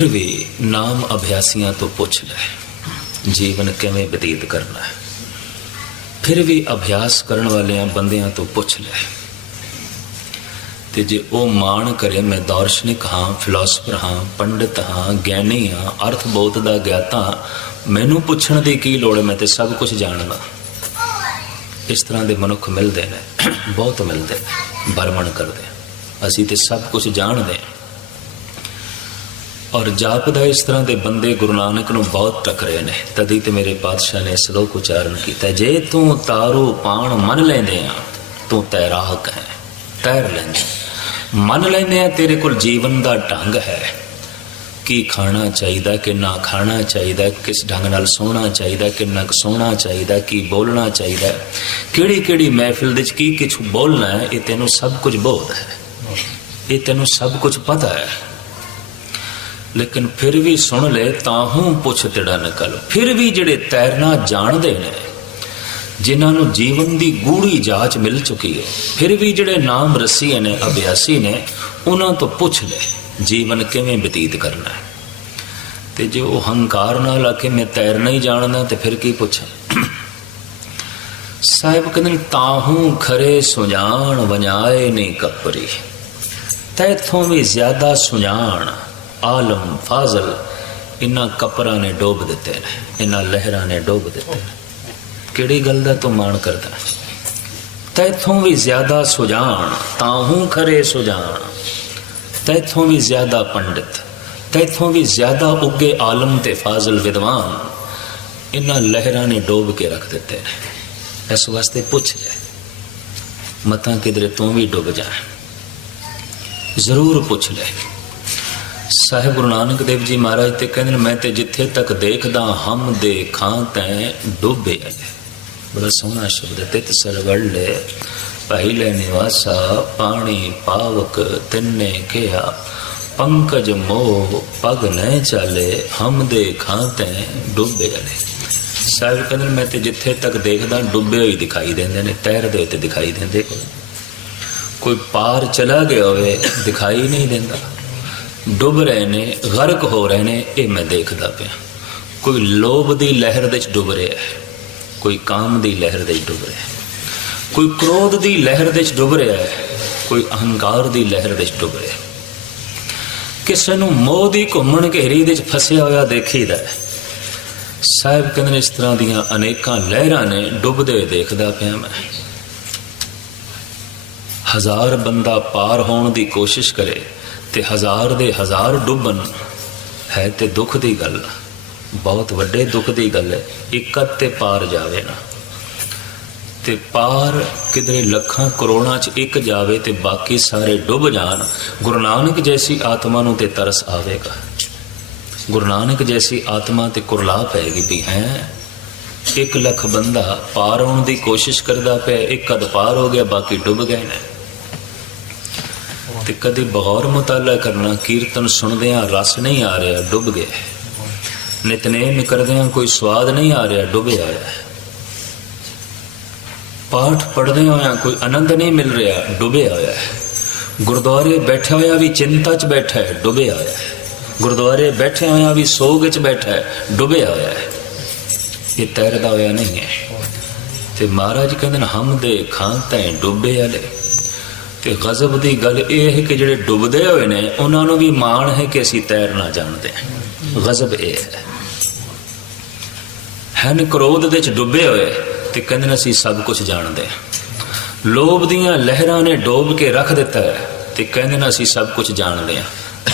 ਫਿਰ ਵੀ ਨਾਮ ਅਭਿਆਸੀਆਂ ਤੋਂ ਪੁੱਛ ਲੈ। ਜੀਵਨ ਕਿਵੇਂ ਬਤੀਤ ਕਰਨਾ ਹੈ? ਫਿਰ ਵੀ ਅਭਿਆਸ ਕਰਨ ਵਾਲਿਆਂ ਬੰਦਿਆਂ ਤੋਂ ਪੁੱਛ ਲੈ। ਤੇ ਜੇ ਉਹ ਮਾਣ ਕਰੇ, ਮੈਂ ਦਾਰਸ਼ਨਿਕ ਹਾਂ, ਫਿਲਾਸਫਰ ਹਾਂ, ਪੰਡਿਤ ਹਾਂ, ਗਿਆਨੀ ਹਾਂ, ਅਰਥ ਬੋਧ ਦਾ ਗਿਆਤਾ, ਮੈਨੂੰ ਪੁੱਛਣ ਦੀ ਕੀ ਲੋੜ ਹੈ? ਮੈਂ ਤੇ ਸਭ ਕੁਝ ਜਾਣਦਾ। ਇਸ ਤਰ੍ਹਾਂ ਦੇ ਮਨੁੱਖ ਮਿਲਦੇ ਨੇ, ਬਹੁਤ ਮਿਲਦੇ ਨੇ ਬਰਮਣ ਕਰਦੇ ਅਸੀਂ ਤੇ ਸਭ ਕੁਝ ਜਾਣਦੇ ਹਾਂ ਔਰ ਜਾਪਦਾ ਇਸ ਤਰ੍ਹਾਂ ਦੇ ਬੰਦੇ ਗੁਰੂ ਨਾਨਕ ਨੂੰ ਬਹੁਤ ਟਕਰੇ ਨੇ। ਤਦੀ ਤੇ ਮੇਰੇ ਪਾਤਸ਼ਾਹ ਨੇ ਸ਼ਲੋਕ ਉਚਾਰਨ ਕੀਤਾ, ਜੇ ਤੂੰ ਤਾਰੂ ਪਾਣ ਮੰਨ ਲੈਂਦੇ ਆ, ਤੂੰ ਤੈਰਾਕ ਹੈ, ਤੈਰ ਲੈਂਦੇ ਮੰਨ ਲੈਂਦੇ ਆ, ਤੇਰੇ ਕੋਲ ਜੀਵਨ ਦਾ ਢੰਗ ਹੈ। ਕੀ ਖਾਣਾ ਚਾਹੀਦਾ, ਕਿ ਨਾ ਖਾਣਾ ਚਾਹੀਦਾ, ਕਿਸ ਢੰਗ ਨਾਲ ਸੋਣਾ ਚਾਹੀਦਾ ਕਿੰਨਾ ਕੁ ਸੋਣਾ ਚਾਹੀਦਾ, ਕੀ ਬੋਲਣਾ ਚਾਹੀਦਾ ਕਿਹੜੀ ਕਿਹੜੀ ਮਹਿਫਿਲ ਦੇ ਵਿੱਚ ਕੀ ਕੁਝ ਬੋਲਣਾ ਹੈ, ਇਹ ਤੈਨੂੰ ਸਭ ਕੁਝ ਬੋਧ ਹੈ। ਇਹ ਤੈਨੂੰ ਸਭ ਕੁਝ ਪਤਾ ਹੈ। ਲੇਕਿਨ ਫਿਰ ਵੀ ਸੁਣ ਲੈ, ਤਾਂ ਪੁੱਛ ਤੇੜਾ ਨਕਲ। ਫਿਰ ਵੀ ਜਿਹੜੇ ਤੈਰਨਾ ਜਾਣਦੇ ਨੇ, ਜਿਨ੍ਹਾਂ ਨੂੰ ਜੀਵਨ ਦੀ ਗੂੜੀ ਜਾਂਚ ਮਿਲ ਚੁੱਕੀ ਹੈ, ਫਿਰ ਵੀ ਜਿਹੜੇ ਨਾਮ ਰਸੀ ਨੇ, ਅਭਿਆਸੀ ਨੇ, ਉਹਨਾਂ ਤੋਂ ਪੁੱਛ ਲੈ, ਜੀਵਨ ਕਿਵੇਂ ਬਤੀਤ ਕਰਨਾ ਹੈ। ਤੇ ਜੇ ਉਹ ਹੰਕਾਰ ਨਾਲ ਆ ਕੇ ਮੈਂ ਤੈਰਨਾ ਹੀ ਜਾਣਦਾ ਤੇ ਫਿਰ ਕੀ ਪੁੱਛਾਂ? ਸਾਹਿਬ ਕਹਿੰਦੇ ਨੇ ਤਾਹੂ ਖਰੇ ਸੁਜਾਨ ਵਜਾਏ ਨੇ ਕਪਰੀ। ਤੈਥੋਂ ਵੀ ਜ਼ਿਆਦਾ ਸੁਜਾਨ ਆਲਮ ਫਾਜ਼ਲ, ਇਨ੍ਹਾਂ ਕਪਰਾਂ ਨੇ ਡੋਬ ਦਿੱਤੇ ਨੇ, ਇਨ੍ਹਾਂ ਲਹਿਰਾਂ ਨੇ ਡੋਬ ਦਿੱਤੇ ਨੇ। ਕਿਹੜੀ ਗੱਲ ਦਾ ਤੂੰ ਮਾਣ ਕਰਦਾ ਤੈਥੋਂ ਵੀ ਜ਼ਿਆਦਾ ਸੁਜਾਨ ਤਾਹੂ ਖਰੇ ਸੁਜਾਨ ਤੈਥੋਂ ਵੀ ਜ਼ਿਆਦਾ ਪੰਡਿਤ ਤੈਥੋਂ ਵੀ ਜ਼ਿਆਦਾ ਉੱਗੇ ਆਲਮ ਤੇ ਫਾਜ਼ਲ ਵਿਦਵਾਨ, ਇਨ੍ਹਾਂ ਲਹਿਰਾਂ ਨੇ ਡੋਬ ਕੇ ਰੱਖ ਦਿੱਤੇ ਨੇ। ਇਸ ਵਾਸਤੇ ਪੁੱਛ ਲੈ, ਮਤਾਂ ਕਿਧਰੇ ਤੂੰ ਵੀ ਡੁੱਬ ਜਾ ਜ਼ਰੂਰ ਪੁੱਛ ਲੈ। ਸਾਹਿਬ ਗੁਰੂ ਨਾਨਕ ਦੇਵ ਜੀ ਮਹਾਰਾਜ ਤੇ ਕਹਿੰਦੇ ਨੇ, ਮੈਂ ਤੇ ਜਿੱਥੇ ਤੱਕ ਦੇਖਦਾ, ਹਮ ਦੇਖਾਂ ਤੈ ਡੁੱਬੇ ਅਲੇ ਬੜਾ ਸੋਹਣਾ ਸ਼ਬਦ ਹੈ, ਤਿਤ ਸਰਵੜ ਲੈ ਪਹਿਲੇ ਨਿਵਾਸਾ, ਪਾਣੀ ਪਾਵਕ ਤਿੰਨੇ ਕਿਆ ਪੰਕਜ ਮੋਹ ਪਗ ਨਹਿ ਚਾਲੇ, ਹਮ ਦੇਖਾਂ ਤੈ ਡੁੱਬੇ ਅਲੇ ਸਾਹਿਬ ਕਹਿੰਦੇ ਨੇ, ਮੈਂ ਤੇ ਜਿੱਥੇ ਤੱਕ ਦੇਖਦਾ, ਡੁੱਬੇ ਹੋਈ ਦਿਖਾਈ ਦਿੰਦੇ ਨੇ, ਤੈਰਦੇ ਹੋਏ ਤੇ ਦਿਖਾਈ ਦਿੰਦੇ ਕੋਈ ਪਾਰ ਚਲਾ ਗਿਆ ਹੋਵੇ, ਦਿਖਾਈ ਨਹੀਂ ਦਿੰਦਾ। ਡੁੱਬ ਰਹੇ ਨੇ, ਗਰਕ ਹੋ ਰਹੇ ਨੇ, ਇਹ ਮੈਂ ਦੇਖਦਾ ਪਿਆ। ਕੋਈ ਲੋਭ ਦੀ ਲਹਿਰ ਦੇ ਵਿੱਚ ਡੁੱਬ ਰਿਹਾ ਹੈ, ਕੋਈ ਕਾਮ ਦੀ ਲਹਿਰ ਦੇ ਵਿੱਚ ਡੁੱਬ ਰਿਹਾ ਹੈ, ਕੋਈ ਕ੍ਰੋਧ ਦੀ ਲਹਿਰ ਦੇ ਵਿੱਚ ਡੁੱਬ ਰਿਹਾ ਹੈ, ਕੋਈ ਅਹੰਕਾਰ ਦੀ ਲਹਿਰ ਦੇ ਵਿੱਚ ਡੁੱਬ ਰਿਹਾ ਹੈ। ਕਿਸੇ ਨੂੰ ਮੋਹ ਦੀ ਘੁੰਮਣ ਘੇਰੀ ਦੇ ਵਿੱਚ ਫਸਿਆ ਹੋਇਆ ਦੇਖੀਦਾ ਹੈ। ਸਾਹਿਬ ਕਹਿੰਦੇ ਨੇ ਇਸ ਤਰ੍ਹਾਂ ਦੀਆਂ ਅਨੇਕਾਂ ਲਹਿਰਾਂ ਨੇ, ਡੁੱਬਦੇ ਦੇਖਦਾ ਪਿਆ ਮੈਂ। ਹਜ਼ਾਰ ਬੰਦਾ ਪਾਰ ਹੋਣ ਦੀ ਕੋਸ਼ਿਸ਼ ਕਰੇ ਤੇ ਹਜ਼ਾਰ ਦੇ ਹਜ਼ਾਰ ਡੁੱਬਣ ਹੈ ਤੇ ਦੁੱਖ ਦੀ ਗੱਲ। ਬਹੁਤ ਵੱਡੇ ਦੁੱਖ ਦੀ ਗੱਲ ਹੈ। ਇਕੱਤ ਤੇ ਪਾਰ ਜਾਵੇ ਨਾ। ਤੇ ਪਾਰ ਕਿਧਰੇ ਲੱਖਾਂ ਕਰੋੜਾਂ ਚ ਇੱਕ ਜਾਵੇ ਤੇ ਬਾਕੀ ਸਾਰੇ ਡੁੱਬ ਜਾਣ। ਗੁਰੂ ਨਾਨਕ ਜੈਸੀ ਆਤਮਾ ਨੂੰ ਤੇ ਤਰਸ ਆਵੇਗਾ। ਗੁਰੂ ਨਾਨਕ ਜੈਸੀ ਆਤਮਾ ਤੇ ਕੁਰਲਾ ਪੈਗੀ ਵੀ ਹੈ। ਇੱਕ ਲੱਖ ਬੰਦਾ ਪਾਰ ਆਉਣ ਦੀ ਕੋਸ਼ਿਸ਼ ਕਰਦਾ ਪਿਆ, ਇੱਕ ਅਧ ਪਾਰ ਹੋ ਗਿਆ, ਬਾਕੀ ਡੁੱਬ ਗਏ ਨੇ। ਤੇ ਕਦੇ ਬਗੌਰ ਮੁਤਾਲਾ ਕਰਨਾ ਕੀਰਤਨ ਸੁਣਦਿਆਂ ਰਸ ਨਹੀਂ ਆ ਰਿਹਾ, ਡੁੱਬ ਗਿਆ ਨਿਤਨੇਮ ਕਰਦਿਆਂ ਕੋਈ ਸਵਾਦ ਨਹੀਂ ਆ ਰਿਹਾ ਡੁੱਬਿਆ ਹੋਇਆ ਪਾਠ ਪੜ੍ਹਦੇ ਹੋਇਆ ਕੋਈ ਆਨੰਦ ਨਹੀਂ ਮਿਲ ਰਿਹਾ ਡੁੱਬਿਆ ਹੋਇਆ ਹੈ। ਗੁਰਦੁਆਰੇ ਬੈਠਾ ਹੋਇਆ ਵੀ ਚਿੰਤਾ 'ਚ ਬੈਠਾ ਹੈ ਡੁੱਬਿਆ ਹੋਇਆ ਹੈ। ਗੁਰਦੁਆਰੇ ਬੈਠੇ ਹੋਇਆ ਵੀ ਸੋਗ 'ਚ ਬੈਠਾ ਹੈ ਡੁੱਬਿਆ ਹੋਇਆ ਹੈ। ਇਹ ਤੈਰਦਾ ਹੋਇਆ ਨਹੀਂ ਹੈ। ਤੇ ਮਹਾਰਾਜ ਕਹਿੰਦੇ ਨੇ, ਹਮ ਦੇ ਖਾਂ ਤੈ ਡੁੱਬੇ ਵਾਲੇ। ਤੇ ਗਜ਼ਬ ਦੀ ਗੱਲ ਇਹ ਹੈ ਕਿ ਜਿਹੜੇ ਡੁੱਬਦੇ ਹੋਏ ਨੇ, ਉਹਨਾਂ ਨੂੰ ਵੀ ਮਾਣ ਹੈ ਕਿ ਅਸੀਂ ਤੈਰਨਾ ਜਾਣਦੇ ਹਾਂ। ਗਜ਼ਬ ਇਹ ਹੈ। ਹਨ ਕ੍ਰੋਧ ਦੇ ਵਿੱਚ ਡੁੱਬੇ ਹੋਏ ਤੇ ਕਹਿੰਦੇ ਨੇ, ਅਸੀਂ ਸਭ ਕੁਝ ਜਾਣਦੇ ਹਾਂ। ਲੋਭ ਦੀਆਂ ਲਹਿਰਾਂ ਨੇ ਡੋਬ ਕੇ ਰੱਖ ਦਿੱਤਾ ਹੈ ਤੇ ਕਹਿੰਦੇ ਨੇ, ਅਸੀਂ ਸਭ ਕੁਝ ਜਾਣਦੇ ਹਾਂ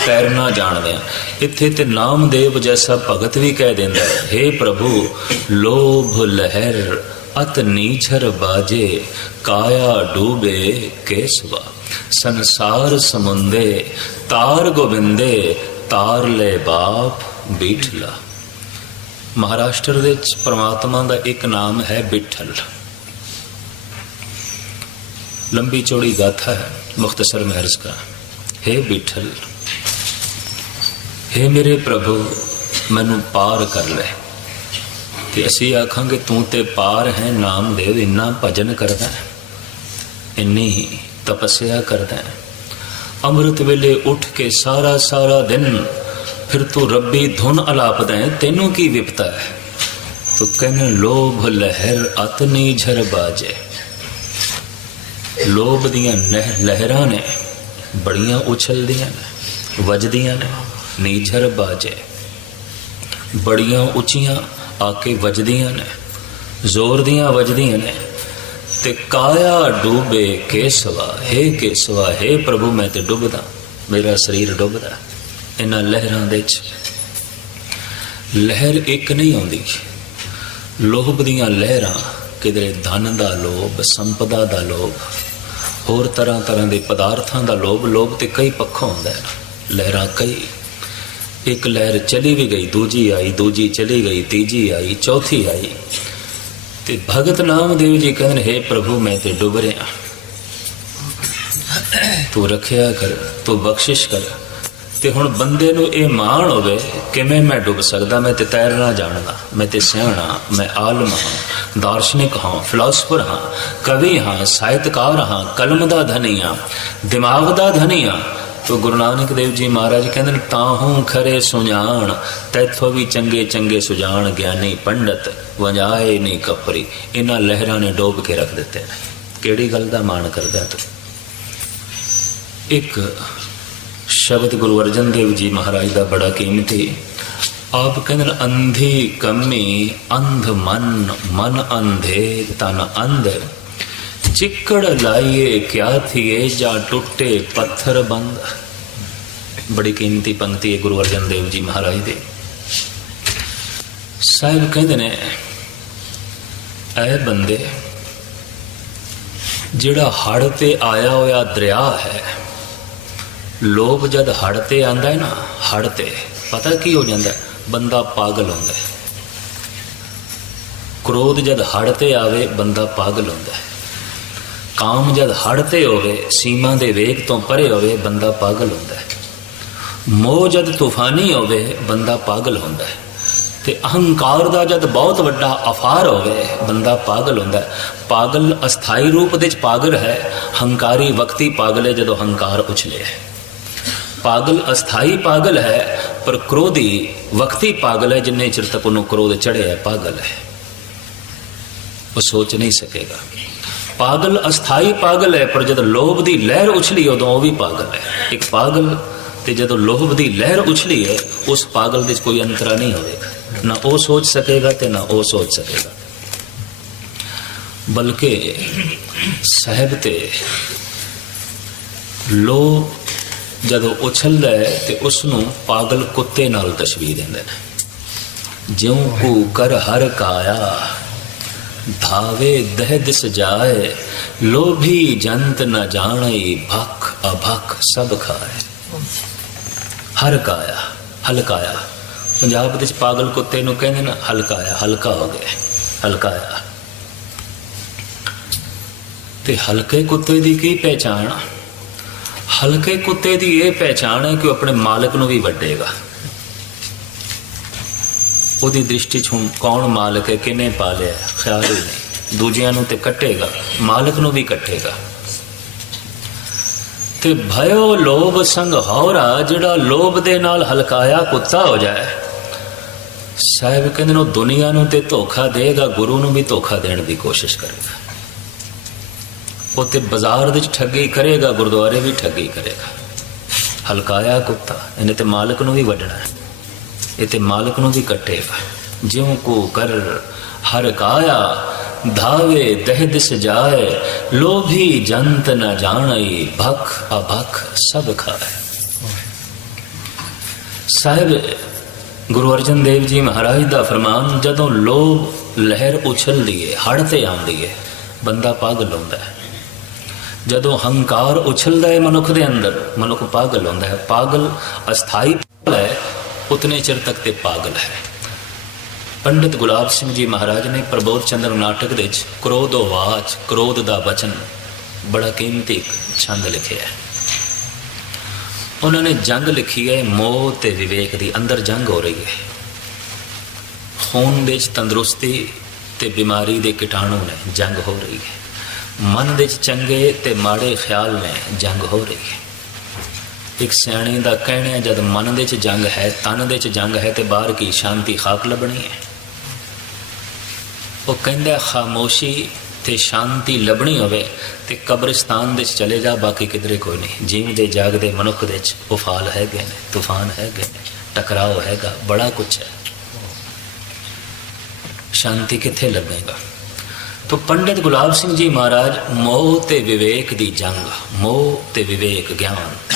ਤੈਰਨਾ ਜਾਣਦੇ ਹਾਂ। ਇੱਥੇ ਤੇ ਨਾਮਦੇਵ ਜੈਸਾ ਭਗਤ ਵੀ ਕਹਿ ਦਿੰਦਾ ਹੈ हे ਪ੍ਰਭੂ, ਲੋਭ ਲਹਿਰ ਅਤ ਨੀਚਰ ਬਾਜੇ, ਕਾਇਆ ਡੂਬੇ ਕੇਸਵਾ। ਸੰਸਾਰ ਸਮੁੰਦੇ, ਤਾਰ ਗੋਬਿੰਦੇ, ਤਾਰ ਲੈ ਬਾਪ ਬੀਠਲਾ। ਮਹਾਰਾਸ਼ਟਰ ਦੇ ਵਿੱਚ ਪ੍ਰਮਾਤਮਾ ਦਾ ਇੱਕ ਨਾਮ ਹੈ ਬਿਠਲ। ਲੰਬੀ ਚੌੜੀ ਗਾਥਾ ਹੈ, ਮੁਖਤਸਰ ਮੈਂ ਅਰਜ਼ ਕਰਾਂ हे ਬਿਠਲ हे ਮੇਰੇ ਪ੍ਰਭੂ, ਮੈਨੂੰ ਪਾਰ ਕਰ ਲੈ। ਤੇ ਅਸੀਂ ਆਖਾਂਗੇ, ਤੂੰ ਤੇ ਪਾਰ ਹੈ, ਨਾਮਦੇਵ ਇੰਨਾ ਭਜਨ ਕਰਦਾ ਇੰਨੀ ਤਪੱਸਿਆ ਕਰਦਾ ਅੰਮ੍ਰਿਤ ਵੇਲੇ ਉੱਠ ਕੇ ਸਾਰਾ ਸਾਰਾ ਦਿਨ ਫਿਰ ਤੂੰ ਰੱਬੀ ਧੁਨ ਅਲਾਪਦਾ ਹੈ, ਤੈਨੂੰ ਕੀ ਵਿਪਤਾ ਹੈ? ਤੂੰ ਕਹਿੰਦੇ, ਲੋਭ ਲਹਿਰ ਅਤ ਅਤਨੀ ਝਰ ਬਾਜੇ। ਲੋਭ ਦੀਆਂ ਨਹਿ- ਲਹਿਰਾਂ ਨੇ ਬੜੀਆਂ ਉਛਲਦੀਆਂ ਨੇ, ਵੱਜਦੀਆਂ ਨੇ, ਨੀਝਰ ਬਾਜੇ। ਬੜੀਆਂ ਉੱਚੀਆਂ ਆ ਕੇ ਵੱਜਦੀਆਂ ਨੇ, ਜ਼ੋਰ ਦੀਆਂ ਵੱਜਦੀਆਂ ਨੇ, ਤੇ ਕਾਇਆ ਡੂਬੇ ਕੇਸਵਾ, ਹੈ ਕੇਸਵਾ, ਹੈ ਪ੍ਰਭੂ, ਮੈਂ ਤੇ ਡੁੱਬਦਾ, ਮੇਰਾ ਸਰੀਰ ਡੁੱਬਦਾ ਇਹਨਾਂ ਲਹਿਰਾਂ ਦੇ ਵਿੱਚ। ਲਹਿਰ ਇੱਕ ਨਹੀਂ ਆਉਂਦੀ, ਲੋਭ ਦੀਆਂ ਲਹਿਰਾਂ, ਕਿਧਰੇ ਧਨ ਦਾ ਲੋਭ, ਸੰਪਦਾ ਦਾ ਲੋਭ, ਹੋਰ ਤਰ੍ਹਾਂ ਤਰ੍ਹਾਂ ਦੇ ਪਦਾਰਥਾਂ ਦਾ ਲੋਭ ਲੋਭ ਤੇ ਕਈ ਪੱਖੋਂ ਹੁੰਦਾ ਹੈ, ਲਹਿਰਾਂ ਕਈ। ਇੱਕ ਲਹਿਰ ਚਲੀ ਵੀ ਗਈ ਦੂਜੀ ਆਈ ਦੂਜੀ ਚਲੀ ਗਈ ਤੀਜੀ ਆਈ ਚੌਥੀ ਆਈ। ਤੇ ਭਗਤ ਨਾਮਦੇਵ ਜੀ ਕਹਿੰਦੇ ਨੇ, हे ਪ੍ਰਭੂ ਮੈਂ ਤੇ ਡੁੱਬ ਰਿਹਾ। ਤੂੰ ਰੱਖਿਆ ਕਰ ਤੂੰ ਬਖਸ਼ਿਸ਼ ਕਰ। ਤੇ ਹੁਣ ਬੰਦੇ ਨੂੰ ਇਹ ਮਾਣ ਹੋਵੇ ਕਿਵੇਂ ਮੈਂ ਡੁੱਬ ਸਕਦਾ ਮੈਂ ਤੇ ਤੈਰਨਾ ਜਾਣਦਾ ਮੈਂ ਤੇ ਸਿਆਣਾ ਮੈਂ ਆਲਮ ਹਾਂ ਦਾਰਸ਼ਨਿਕ ਹਾਂ ਫਿਲਾਸਫਰ ਹਾਂ ਕਵੀ ਹਾਂ ਸਾਹਿਤਕਾਰ ਹਾਂ ਕਲਮ ਦਾ ਧਨੀ ਹਾਂ ਦਿਮਾਗ ਦਾ ਧਨੀ ਹਾਂ ਤੋ ਗੁਰੂ ਨਾਨਕ ਦੇਵ ਜੀ ਮਹਾਰਾਜ ਕਹਿੰਦੇ ਨੇ ਤਾਹੂ ਖਰੇ ਸੁਝਾਣ ਤੈਥੋਂ ਵੀ ਚੰਗੇ ਚੰਗੇ ਸੁਝਾਣ ਗਿਆਨੀ ਪੰਡਤ, ਵਜਾਏ ਨਹੀਂ ਕਪਰੀ। ਇਹਨਾਂ ਲਹਿਰਾਂ ਨੇ ਡੋਬ ਕੇ ਰੱਖ ਦਿੱਤੇ ਨੇ। ਕਿਹੜੀ ਗੱਲ ਦਾ ਮਾਣ ਕਰਦਾ ਤੂੰ? ਇੱਕ ਸ਼ਬਦ ਗੁਰੂ ਅਰਜਨ ਦੇਵ ਜੀ ਮਹਾਰਾਜ ਦਾ ਬੜਾ ਕੀਮਤੀ। ਆਪ ਕਹਿੰਦੇ ਨੇ, ਅੰਧੀ ਕੰਮੀ ਅੰਧ ਮਨ ਮਨ ਅੰਧੇ ਤਨ ਅੰਧ। ਚਿੱਕੜ ਲਾਈਏ, ਕਿਆ ਥੀਏ, ਜਾਂ ਟੁੱਟੇ ਪੱਥਰ ਬੰਦ। ਬੜੀ ਕੀਮਤੀ ਪੰਕਤੀ ਹੈ ਗੁਰੂ ਅਰਜਨ ਦੇਵ ਜੀ ਮਹਾਰਾਜ ਦੇ। ਸਾਹਿਬ ਕਹਿੰਦੇ ਨੇ, ਐ ਬੰਦੇ, ਜਿਹੜਾ ਹੜ ਤੇ ਆਇਆ ਹੋਇਆ ਦਰਿਆ ਹੈ ਲੋਕ ਜਦ ਹੜ ਤੇ ਆਂਦਾ ਹੈ ਨਾ ਹੜ ਤੇ, ਪਤਾ ਕੀ ਹੋ ਜਾਂਦਾ ਬੰਦਾ ਪਾਗਲ ਹੁੰਦਾ ਹੈ। ਕ੍ਰੋਧ ਜਦ ਹੜ ਤੇ ਆਵੇ, ਬੰਦਾ ਪਾਗਲ ਹੁੰਦਾ ਹੈ। ਕਾਮ ਜਦ ਹੜ ਤੇ ਹੋਵੇ, ਸੀਮਾ ਦੇ ਵੇਗ ਤੋਂ ਪਰੇ ਹੋਵੇ, ਬੰਦਾ ਪਾਗਲ ਹੁੰਦਾ ਹੈ। ਮੋਹ ਜਦ ਤੂਫਾਨੀ ਹੋਵੇ, ਬੰਦਾ ਪਾਗਲ ਹੁੰਦਾ ਹੈ। ਤੇ ਅਹੰਕਾਰ ਦਾ ਜਦ ਬਹੁਤ ਵੱਡਾ ਅਫਾਰ ਹੋਵੇ, ਬੰਦਾ ਪਾਗਲ ਹੁੰਦਾ ਹੈ। ਪਾਗਲ ਅਸਥਾਈ ਰੂਪ ਦੇ ਵਿੱਚ ਪਾਗਲ ਹੈ, ਹੰਕਾਰੀ ਵਕਤੀ ਪਾਗਲ ਹੈ ਜਦੋਂ ਹੰਕਾਰ ਉਛਲੇ ਹੈ। ਪਾਗਲ ਅਸਥਾਈ ਪਾਗਲ ਹੈ, ਪਰ ਕ੍ਰੋਧੀ ਵਕਤੀ ਪਾਗਲ ਹੈ, ਜਿੰਨੇ ਚਿਰ ਤੱਕ ਉਹਨੂੰ ਕ੍ਰੋਧ ਚੜਿਆ ਪਾਗਲ ਹੈ। ਉਹ ਸੋਚ ਨਹੀਂ ਸਕੇਗਾ। ਪਾਗਲ ਅਸਥਾਈ ਪਾਗਲ ਹੈ, ਪਰ ਜਦੋਂ ਲੋਭ ਦੀ ਲਹਿਰ ਉਛਲੀ, ਉਦੋਂ ਉਹ ਵੀ ਪਾਗਲ ਹੈ। ਇੱਕ ਪਾਗਲ ਤੇ ਜਦੋਂ ਲੋਭ ਦੀ ਲਹਿਰ ਉਛਲੀ ਹੈ, ਉਸ ਪਾਗਲ ਦੇ ਕੋਈ ਅੰਤਰਾ ਨਹੀਂ ਹੋਵੇਗਾ। ਨਾ ਉਹ ਸੋਚ ਸਕੇਗਾ ਤੇ ਨਾ ਉਹ ਸੋਚ ਸਕੇਗਾ। ਬਲਕਿ ਸਾਹਿਬ ਤੇ ਲੋਭ ਜਦੋਂ ਉਛਲਦਾ ਹੈ ਤੇ ਉਸ ਨੂੰ ਪਾਗਲ ਕੁੱਤੇ ਨਾਲ ਤਸ਼ਬੀਹ ਦਿੰਦੇ ਨੇ ਜਿਉਂ ਕੂ ਕਰ ਹਰ ਕਾਇਆ ਧਾਵੇ ਦਹਿ ਦਿਸ ਜਾਏ ਲੋਭੀ ਜੰਤ ਨ ਜਾਣਈ, ਭਖ ਅਭਖ ਸਭ ਖਾਏ। ਹਰ ਕਾਇਆ, ਹਲਕਾਇਆ। ਪੰਜਾਬ ਦੇ ਵਿੱਚ ਪਾਗਲ ਕੁੱਤੇ ਨੂੰ ਕਹਿੰਦੇ ਨੇ, ਹਲਕਾਇਆ, ਹਲਕਾ ਹੋ ਗਿਆ, ਹਲਕਾਇਆ। ਤੇ ਹਲਕੇ ਕੁੱਤੇ ਦੀ ਕੀ ਪਹਿਚਾਣ? ਹਲਕੇ ਕੁੱਤੇ ਦੀ ਇਹ ਪਹਿਚਾਣ ਹੈ ਕਿ ਉਹ ਆਪਣੇ ਮਾਲਕ ਨੂੰ ਵੀ ਵੱਡੇਗਾ। ਉਹਦੀ ਦ੍ਰਿਸ਼ਟੀ 'ਚ ਹੁਣ ਕੌਣ ਮਾਲਕ ਹੈ ਕਿਨੇ ਪਾਲਿਆ ਹੈ, ਖਿਆਲ ਹੀ ਨਹੀਂ। ਦੂਜਿਆਂ ਨੂੰ ਤੇ ਕੱਟੇਗਾ ਮਾਲਕ ਨੂੰ ਵੀ ਕੱਟੇਗਾ। ਤੇ ਭਇਓ ਲੋਭ ਸੰਗ ਹੌਰਾ ਜਿਹੜਾ ਲੋਭ ਦੇ ਨਾਲ ਹਲਕਾਇਆ ਕੁੱਤਾ ਹੋ ਜਾਏ। ਸਾਹਿਬ ਕਹਿੰਦੇ ਨੇ ਉਹ ਦੁਨੀਆ ਨੂੰ ਤੇ ਧੋਖਾ ਦੇਗਾ ਗੁਰੂ ਨੂੰ ਵੀ ਧੋਖਾ ਦੇਣ ਦੀ ਕੋਸ਼ਿਸ਼ ਕਰੇਗਾ। ਉਹ ਤੇ ਬਾਜ਼ਾਰ ਵਿੱਚ ਠੱਗੀ ਕਰੇਗਾ ਗੁਰਦੁਆਰੇ ਵੀ ਠੱਗੀ ਕਰੇਗਾ। ਹਲਕਾਇਆ ਕੁੱਤਾ ਇਹਨੇ ਤੇ ਮਾਲਕ ਨੂੰ ਵੀ ਵੱਢਣਾ ਹੈ। ਇਹ ਤੇ ਮਾਲਕ ਨੂੰ ਵੀ ਕੱਟੇਗਾ ਜਿਉ ਕੋ ਕਰ ਹਰ ਕਾਇਆ ਧਾਵੇ ਦਹਿ ਦਿਸ ਜਾਏ ਲੋਭੀ ਜੰਤ ਨ ਜਾਣਈ ਭਖ ਅਭਖ ਸਾਹਿਬ ਗੁਰੂ ਅਰਜਨ ਦੇਵ ਜੀ ਮਹਾਰਾਜ ਦਾ ਫਰਮਾਨ ਜਦੋਂ ਲੋਭ ਲਹਿਰ ਉਛਲਦੀ ਏ ਹੜ ਤੇ ਆਉਂਦੀ ਏ ਬੰਦਾ ਪਾਗਲ ਹੁੰਦਾ ਹੈ ਜਦੋਂ ਹੰਕਾਰ ਉਛਲਦਾ ਹੈ ਮਨੁੱਖ ਦੇ ਅੰਦਰ ਮਨੁੱਖ ਪਾਗਲ ਹੁੰਦਾ ਹੈ ਪਾਗਲ ਅਸਥਾਈ ਉਤਨੇ ਚਿਰ ਤੱਕ ਤੇ ਪਾਗਲ ਹੈ। ਪੰਡਿਤ ਗੁਲਾਬ ਸਿੰਘ ਜੀ ਮਹਾਰਾਜ ਨੇ ਪ੍ਰਬੋਧ ਚੰਦਰ ਨਾਟਕ ਦੇ ਵਿੱਚ ਕ੍ਰੋਧ ਵਾਚ ਕ੍ਰੋਧ ਦਾ ਵਚਨ ਬੜਾ ਕੀਮਤੀ ਛੰਦ ਲਿਖਿਆ ਹੈ। ਉਹਨਾਂ ਨੇ ਜੰਗ ਲਿਖੀ ਹੈ, ਮੋਹ ਤੇ ਵਿਵੇਕ ਦੀ ਅੰਦਰ ਜੰਗ ਹੋ ਰਹੀ ਹੈ। ਖੂਨ ਦੇ ਵਿੱਚ ਤੰਦਰੁਸਤੀ ਤੇ ਬਿਮਾਰੀ ਦੇ ਕੀਟਾਣੂ ਨੇ ਜੰਗ ਹੋ ਰਹੀ ਹੈ। ਮਨ ਦੇ ਵਿੱਚ ਚੰਗੇ ਤੇ ਮਾੜੇ ਖਿਆਲ ਨੇ ਜੰਗ ਹੋ ਰਹੀ ਹੈ। ਇੱਕ ਸਿਆਣੇ ਦਾ ਕਹਿਣਾ ਜਦ ਮਨ ਦੇ ਚ ਜੰਗ ਹੈ, ਤਨ ਦੇ ਚ ਜੰਗ ਹੈ ਤੇ ਬਾਹਰ ਕੀ ਸ਼ਾਂਤੀ ਖਾਕ ਲੱਭਣੀ ਹੈ। ਉਹ ਕਹਿੰਦਾ ਖਾਮੋਸ਼ੀ ਤੇ ਸ਼ਾਂਤੀ ਲੱਭਣੀ ਹੋਵੇ ਤੇ ਕਬਰਿਸਤਾਨ ਦੇ ਚ ਚਲੇ ਜਾ, ਬਾਕੀ ਕਿਧਰੇ ਕੋਈ ਨਹੀਂ। ਜੀਵਦੇ ਜਾਗਦੇ ਮਨੁੱਖ ਦੇ ਚ ਉਫਾਲ ਹੈਗੇ ਨੇ, ਤੂਫਾਨ ਹੈਗੇ ਨੇ, ਟਕਰਾਓ ਹੈਗਾ, ਬੜਾ ਕੁਛ ਹੈ। ਸ਼ਾਂਤੀ ਕਿੱਥੇ ਲੱਭੇਗਾ? ਤੋ ਪੰਡਿਤ ਗੁਲਾਬ ਸਿੰਘ ਜੀ ਮਹਾਰਾਜ, ਮੋਹ ਤੇ ਵਿਵੇਕ ਦੀ ਜੰਗ, ਮੋਹ ਤੇ ਵਿਵੇਕ ਗਿਆਨ।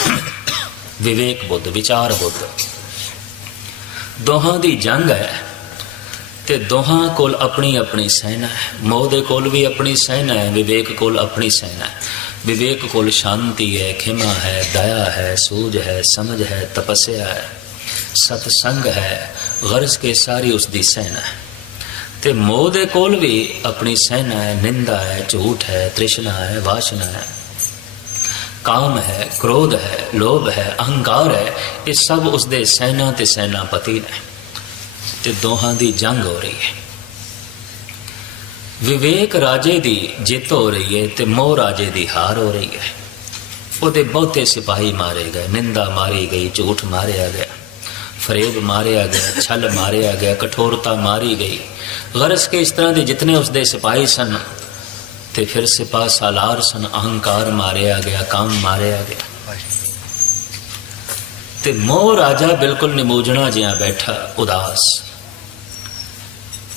ਵਿਵੇਕ ਬੁੱਧ ਵਿਚਾਰ ਬੁੱਧ ਦੋਹਾਂ ਦੀ ਜੰਗ ਹੈ ਤੇ ਦੋਹਾਂ ਕੋਲ ਆਪਣੀ ਆਪਣੀ ਸੈਨਾ ਹੈ ਮੋਹ ਦੇ ਕੋਲ ਵੀ ਆਪਣੀ ਸੈਨਾ ਹੈ ਵਿਵੇਕ ਕੋਲ ਆਪਣੀ ਸੈਨਾ ਹੈ ਵਿਵੇਕ ਕੋਲ ਸ਼ਾਂਤੀ ਹੈ ਖਿਮਾ ਹੈ ਦਇਆ ਹੈ ਸੂਝ ਹੈ ਸਮਝ ਹੈ ਤਪੱਸਿਆ ਹੈ ਸਤਸੰਗ ਹੈ ਗਰਜ਼ ਕੇ ਸਾਰੀ ਉਸ ਦੀ ਸੈਨਾ ਹੈ ਤੇ ਮੋਹ ਦੇ ਕੋਲ ਵੀ ਆਪਣੀ ਸੈਨਾ ਹੈ ਨਿੰਦਾ ਹੈ ਝੂਠ ਹੈ ਤ੍ਰਿਸ਼ਨਾ ਹੈ ਵਾਸ਼ਨਾ ਹੈ ਕਾਮ ਹੈ, ਕ੍ਰੋਧ ਹੈ, ਲੋਭ ਹੈ, ਅਹੰਕਾਰ ਹੈ, ਇਹ ਸਭ ਉਸ ਦੇ ਸੈਨਾ ਤੇ ਸੈਨਾਪਤੀ ਨੇ ਤੇ ਦੋਹਾਂ ਦੀ ਜੰਗ ਹੋ ਰਹੀ ਹੈ। ਵਿਵੇਕ ਰਾਜੇ ਦੀ ਜਿੱਤ ਹੋ ਰਹੀ ਹੈ ਤੇ ਮੋਹ ਰਾਜੇ ਦੀ ਹਾਰ ਹੋ ਰਹੀ ਹੈ। ਉਹਦੇ ਬਹੁਤੇ ਸਿਪਾਹੀ ਮਾਰੇ ਗਏ, ਨਿੰਦਾ ਮਾਰੀ ਗਈ, ਝੂਠ ਮਾਰਿਆ ਗਿਆ, ਫਰੇਬ ਮਾਰਿਆ ਗਿਆ, ਛਲ ਮਾਰਿਆ ਗਿਆ, ਕਠੋਰਤਾ ਮਾਰੀ ਗਈ। ਗਰਸ ਕੇ ਇਸ ਤਰ੍ਹਾਂ ਦੇ ਜਿਤਨੇ ਉਸਦੇ ਸਿਪਾਹੀ ਸਨ ਤੇ ਫਿਰ ਸਿਪਾਹ ਸਾਲਾਰ ਸਨ, ਅਹੰਕਾਰ ਮਾਰਿਆ ਗਿਆ, ਕਾਮ ਮਾਰਿਆ ਗਿਆ। ਤੇ ਮੋਹ ਰਾਜਾ ਬਿਲਕੁਲ ਨਿਮੋਜਣਾ ਜਿਹਾ ਬੈਠਾ, ਉਦਾਸ।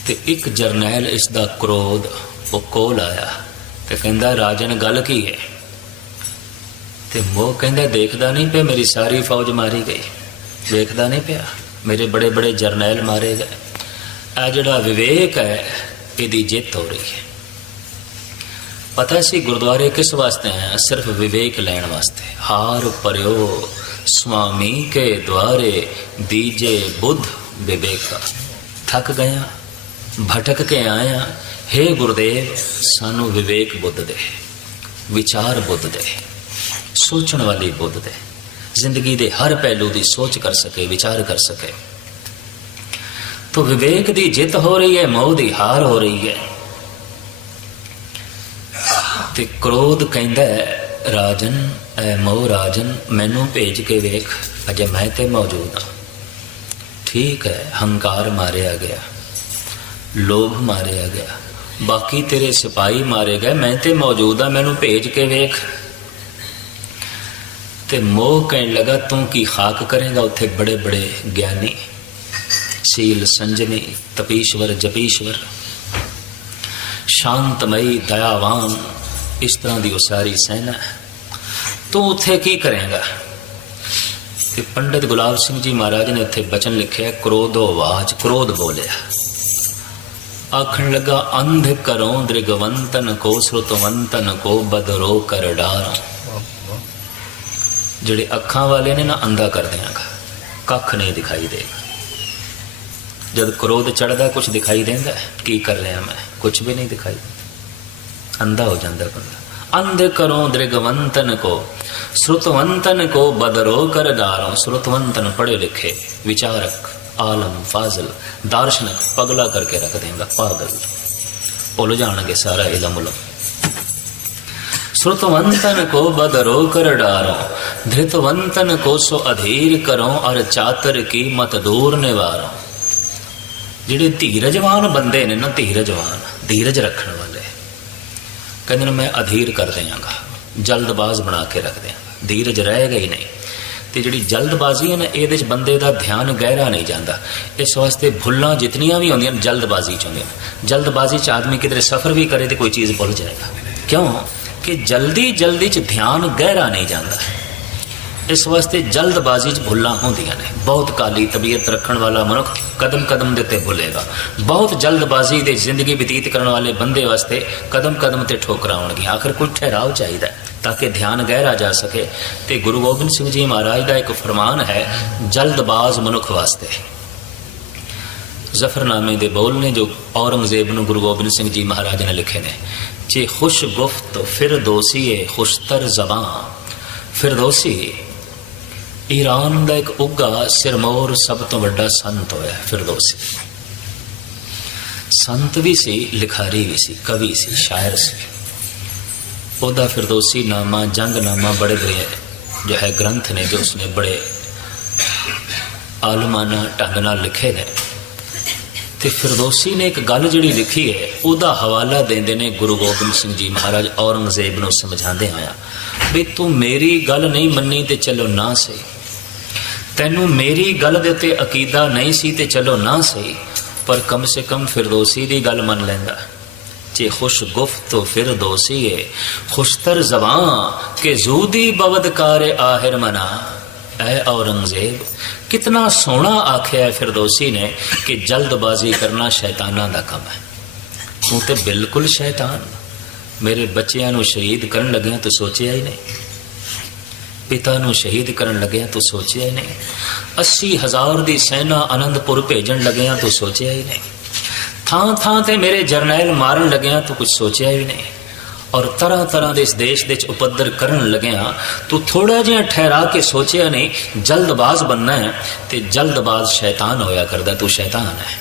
ਤੇ ਇੱਕ ਜਰਨੈਲ ਇਸ ਦਾ ਕ੍ਰੋਧ, ਉਹ ਕੋਲ ਆਇਆ ਤੇ ਕਹਿੰਦਾ, ਰਾਜਨ, ਗੱਲ ਕੀ ਹੈ? ਤੇ ਮੋਹ ਕਹਿੰਦਾ, ਦੇਖਦਾ ਨਹੀਂ ਪਿਆ, ਮੇਰੀ ਸਾਰੀ ਫੌਜ ਮਾਰੀ ਗਈ। ਵੇਖਦਾ ਨਹੀਂ ਪਿਆ, ਮੇਰੇ ਬੜੇ ਬੜੇ ਜਰਨੈਲ ਮਾਰੇ ਗਏ। ਆ ਜਿਹੜਾ ਵਿਵੇਕ ਹੈ, ਇਹਦੀ ਜਿੱਤ ਹੋ ਰਹੀ ਹੈ। ਪਤਾ ਸੀ ਗੁਰਦੁਆਰੇ ਕਿਸ ਵਾਸਤੇ ਆਇਆ ਸਿਰਫ ਵਿਵੇਕ ਲੈਣ ਵਾਸਤੇ। ਹਾਰ ਪਰਿਓ ਸੁਆਮੀ ਕੇ ਦੁਆਰੇ, ਦੀਜੇ ਬੁੱਧ ਵਿਵੇਕਾ। ਥੱਕ ਗਿਆ, ਭਟਕ ਕੇ ਆਇਆ हे ਗੁਰਦੇਵ, ਸਾਨੂੰ ਵਿਵੇਕ ਬੁੱਧ ਦੇ, ਵਿਚਾਰ ਬੁੱਧ ਦੇ, ਸੋਚਣ ਵਾਲੀ ਬੁੱਧ ਦੇ। ਜ਼ਿੰਦਗੀ ਦੇ ਹਰ ਪਹਿਲੂ ਦੀ ਸੋਚ ਕਰ ਸਕੇ, ਵਿਚਾਰ ਕਰ ਸਕੇ। ਤੋ ਵਿਵੇਕ ਦੀ ਜਿੱਤ ਹੋ ਰਹੀ ਹੈ, ਮੋਹ ਦੀ ਹਾਰ ਹੋ ਰਹੀ ਹੈ। ਤੇ ਕ੍ਰੋਧ ਕਹਿੰਦਾ ਰਾਜਨ, ਐ ਮੋਹ ਰਾਜਨ, ਮੈਨੂੰ ਭੇਜ ਕੇ ਵੇਖ, ਅਜੇ ਮੈਂ ਤੇ ਮੌਜੂਦ ਹਾਂ। ਠੀਕ ਹੈ, ਹੰਕਾਰ ਮਾਰਿਆ ਗਿਆ, ਲੋਭ ਮਾਰਿਆ ਗਿਆ, ਬਾਕੀ ਤੇਰੇ ਸਿਪਾਹੀ ਮਾਰੇ ਗਏ, ਮੈਂ ਤੇ ਮੌਜੂਦ ਹਾਂ, ਮੈਨੂੰ ਭੇਜ ਕੇ ਵੇਖ। ਤੇ ਮੋਹ ਕਹਿਣ ਲਗਾ, ਤੂੰ ਕੀ ਖਾਕ ਕਰੇਗਾ ਉੱਥੇ ਬੜੇ ਬੜੇ ਗਿਆਨੀ, ਸੀਲ ਸੰਜਨੀ, ਤਪੀਸ਼ਵਰ, ਜਪੀਸ਼ਵਰ, ਸ਼ਾਂਤਮਈ, ਦਇਆਵਾਨ ਇਸ ਤਰ੍ਹਾਂ ਦੀ ਉਸਾਰੀ ਸਾਰੀ ਸੈਨਾ, ਤੂੰ ਉੱਥੇ ਕੀ ਕਰੇਗਾ? ਤੇ ਪੰਡਿਤ ਗੁਲਾਬ ਸਿੰਘ ਜੀ ਮਹਾਰਾਜ ਨੇ ਇੱਥੇ ਬਚਨ ਲਿਖਿਆ, ਕ੍ਰੋਧੋ ਆਵਾਜ਼, ਕ੍ਰੋਧ ਬੋਲਿਆ। ਆਖਣ ਲੱਗਾ, ਅੰਧ ਕਰੋ ਦ੍ਰਿਗਵੰਤਨ ਕੋ ਸ਼ਰੁਤਵੰਤਨ ਕੋ ਬਦਰੋ ਕਰ ਜਿਹੜੇ ਅੱਖਾਂ ਵਾਲੇ ਨੇ ਨਾ, ਅੰਧਾ ਕਰ ਦਿਆਂਗਾ, ਕੱਖ ਨਹੀਂ ਦਿਖਾਈ ਦੇਗਾ। ਜਦ ਕ੍ਰੋਧ ਚੜਦਾ ਕੁਝ ਦਿਖਾਈ ਦਿੰਦਾ, ਕੀ ਕਰ ਰਿਹਾ ਮੈਂ? ਕੁਝ ਵੀ ਨਹੀਂ ਦਿਖਾਈ। ਦਿੰਦਾ। ਅੰਧਾ ਹੋ ਜਾਂਦਾ ਬੰਦਾ ਅੰਧ ਕਰੋ ਦ੍ਰਿਗਵੰਤਨ ਕੋ ਸ਼ਰੁਤਵੰਤਨ ਕੋ ਬਦਰੋ ਕਰ ਡਾਰੋ ਸ਼ਰੁਤਵੰਤਨ ਪੜੇ ਲਿਖੇ ਵਿਚਾਰਕ ਆਲਮ ਫਾਜ਼ਲ ਦਾਰਸ਼ਨਿਕ ਪਗਲਾ ਕਰਕੇ ਰੱਖ ਦੇਗਾ ਪਾਗਲ ਭੁੱਲ ਜਾਣਗੇ ਸਾਰਾ ਇਲਮ ਉਲਮ श्रुतवंतन को बदरो कर डारो धृतवंतन को सो अधीर करो और चातर की मत दूर निवारो ਜਿਹੜੇ ਧੀਰਜਵਾਨ ਬੰਦੇ ਨੇ ਨਾ ਧੀਰਜਵਾਨ ਧੀਰਜ ਰੱਖਣ ਵਾਲੇ ਕਹਿੰਦੇ ਨੇ, ਮੈਂ ਅਧੀਰ ਕਰ ਦਿਆਂਗਾ, ਜਲਦਬਾਜ਼ ਬਣਾ ਕੇ ਰੱਖ ਦਿਆਂਗਾ। ਧੀਰਜ ਰਹੇਗਾ ਹੀ ਨਹੀਂ। ਤੇ ਜਿਹੜੀ ਜਲਦਬਾਜ਼ੀ ਹੈ ਨਾ, ਇਹਦੇ ਚ ਬੰਦੇ ਦਾ ਧਿਆਨ ਗਹਿਰਾ ਨਹੀਂ ਜਾਂਦਾ। ਇਸ ਵਾਸਤੇ ਭੁੱਲਾਂ ਜਿਤਨੀਆਂ ਵੀ ਹੁੰਦੀਆਂ ਨੇ, ਜਲਦਬਾਜ਼ੀ ਚ ਹੁੰਦੀਆਂ ਨੇ। ਜਲਦਬਾਜ਼ੀ ਚ ਆਦਮੀ ਕਿਧਰੇ ਸਫ਼ਰ ਵੀ ਕਰੇ ਤੇ ਕੋਈ ਚੀਜ਼ ਭੁੱਲ ਜਾਏਗਾ। ਕਿਉਂ? ਕਿ ਜਲਦੀ ਜਲਦੀ ਚ ਧਿਆਨ ਗਹਿਰਾ ਨਹੀਂ ਜਾਂਦਾ। ਇਸ ਵਾਸਤੇ ਜਲਦਬਾਜ਼ੀ ਚ ਭੁੱਲਾਂ ਹੁੰਦੀਆਂ ਨੇ। ਬਹੁਤ ਕਾਲੀ ਤਬੀਅਤ ਰੱਖਣ ਵਾਲਾ ਮਨੁੱਖ ਕਦਮ ਕਦਮ ਦੇ ਤੇ ਭੁੱਲੇਗਾ। ਬਹੁਤ ਜਲਦਬਾਜ਼ੀ ਦੇ ਜ਼ਿੰਦਗੀ ਬਤੀਤ ਕਰਨ ਵਾਲੇ ਬੰਦੇ ਵਾਸਤੇ ਕਦਮ ਕਦਮ ਤੇ ਠੋਕਰਾਂ ਆਉਣਗੀਆਂ ਆਖਰ ਕੋਈ ਠਹਿਰਾਵ ਚਾਹੀਦਾ ਤਾਂ ਕਿ ਧਿਆਨ ਗਹਿਰਾ ਜਾ ਸਕੇ ਤੇ ਗੁਰੂ ਗੋਬਿੰਦ ਸਿੰਘ ਜੀ ਮਹਾਰਾਜ ਦਾ ਇੱਕ ਫਰਮਾਨ ਹੈ, ਜਲਦਬਾਜ਼ ਮਨੁੱਖ ਵਾਸਤੇ। ਜ਼ਫਰਨਾਮੇ ਦੇ ਬੋਲ ਨੇ ਜੋ ਔਰੰਗਜ਼ੇਬ ਨੂੰ ਗੁਰੂ ਗੋਬਿੰਦ ਸਿੰਘ ਜੀ ਮਹਾਰਾਜ ਨੇ ਲਿਖੇ ਨੇ, ਜੇ ਖੁਸ਼ ਗੁਫਤ, ਫਿਰ ਦੋਸੀਏ ਖੁਸ਼ਤਰ ਜ਼ਬਾਂ ਫਿਰਦੌਸੀ ਈਰਾਨ ਦਾ ਇੱਕ ਉੱਗਾ ਸਿਰਮੌਰ ਸਭ ਤੋਂ ਵੱਡਾ ਸੰਤ ਹੋਇਆ, ਫਿਰਦੌਸੀ ਸੰਤ ਵੀ ਸੀ, ਲਿਖਾਰੀ ਵੀ ਸੀ, ਕਵੀ ਸੀ, ਸ਼ਾਇਰ ਸੀ। ਉਹਦਾ ਫਿਰਦੌਸੀ ਨਾਮਾ ਜੰਗਨਾਮਾ ਬੜੇ ਬੜੇ ਜੋ ਹੈ ਗ੍ਰੰਥ ਨੇ, ਜੋ ਉਸਨੇ ਬੜੇ ਆਲਮਾਨਾ ਢੰਗ ਨਾਲ ਲਿਖੇ ਨੇ। ਤੇ ਫਿਰਦੌਸੀ ਨੇ ਇੱਕ ਗੱਲ ਜਿਹੜੀ ਲਿਖੀ ਹੈ, ਉਹਦਾ ਹਵਾਲਾ ਦਿੰਦੇ ਨੇ ਗੁਰੂ ਗੋਬਿੰਦ ਸਿੰਘ ਜੀ ਮਹਾਰਾਜ, ਔਰੰਗਜ਼ੇਬ ਨੂੰ ਸਮਝਾਉਂਦੇ ਹੋਇਆ। ਵੀ ਤੂੰ ਮੇਰੀ ਗੱਲ ਨਹੀਂ ਮੰਨੀ ਤੇ ਚਲੋ ਨਾ ਸਹੀ। ਤੈਨੂੰ ਮੇਰੀ ਗੱਲ ਦੇ ਉੱਤੇ ਅਕੀਦਾ ਨਹੀਂ ਸੀ ਤੇ ਚਲੋ ਨਾ ਸਹੀ, ਪਰ ਕਮ ਸੇ ਕਮ ਫਿਰਦੌਸੀ ਦੀ ਗੱਲ ਮੰਨ ਲੈਂਦਾ। ਜੇ ਖੁਸ਼ ਗੁਫਤ ਤੋਂ ਫਿਰਦੌਸੀ ਏ, ਖੁਸ਼ਤਰ ਜ਼ਬਾਂ ਕਿ ਜ਼ੂਦੀ ਬਵਦ ਕਾਰ ਆਹਿਰ ਮਨਾ। ਐ ਔਰੰਗਜ਼ੇਬ, ਕਿਤਨਾ ਸੋਹਣਾ ਆਖਿਆ ਹੈ ਫਿਰਦੌਸੀ ਨੇ ਕਿ ਜਲਦਬਾਜ਼ੀ ਕਰਨਾ ਸ਼ੈਤਾਨਾਂ ਦਾ ਕੰਮ ਹੈ। ਤੂੰ ਤੇ ਬਿਲਕੁਲ ਸ਼ੈਤਾਨ। ਮੇਰੇ ਬੱਚਿਆਂ ਨੂੰ ਸ਼ਹੀਦ ਕਰਨ ਲੱਗਿਆ ਤੂੰ ਸੋਚਿਆ ਹੀ ਨਹੀਂ। ਪਿਤਾ ਨੂੰ ਸ਼ਹੀਦ ਕਰਨ ਲੱਗਿਆ ਤੂੰ ਸੋਚਿਆ ਹੀ ਨਹੀਂ। 80000 ਦੀ ਸੈਨਾ ਆਨੰਦਪੁਰ ਭੇਜਣ ਲੱਗਿਆ ਤੂੰ ਸੋਚਿਆ ਹੀ ਨਹੀਂ। ਥਾਂ ਥਾਂ ਤੇ ਮੇਰੇ ਜਰਨੈਲ ਮਾਰਨ ਲੱਗਿਆ ਤੂੰ ਕੁਝ ਸੋਚਿਆ ਹੀ ਨਹੀਂ। ਔਰ ਤਰ੍ਹਾਂ ਤਰ੍ਹਾਂ ਦੇ ਇਸ ਦੇਸ਼ ਦੇ ਵਿੱਚ ਉਪਦਰ ਕਰਨ ਲੱਗਿਆ ਤੂੰ ਥੋੜਾ ਜਿਹਾ ਠਹਿਰਾ ਕੇ ਸੋਚਿਆ ਨਹੀਂ, ਜਲਦਬਾਜ਼ ਬੰਨਾ ਹੈ ਤੇ ਜਲਦਬਾਜ਼ ਸ਼ੈਤਾਨ ਹੋਇਆ ਕਰਦਾ, ਤੂੰ ਸ਼ੈਤਾਨ ਹੈ।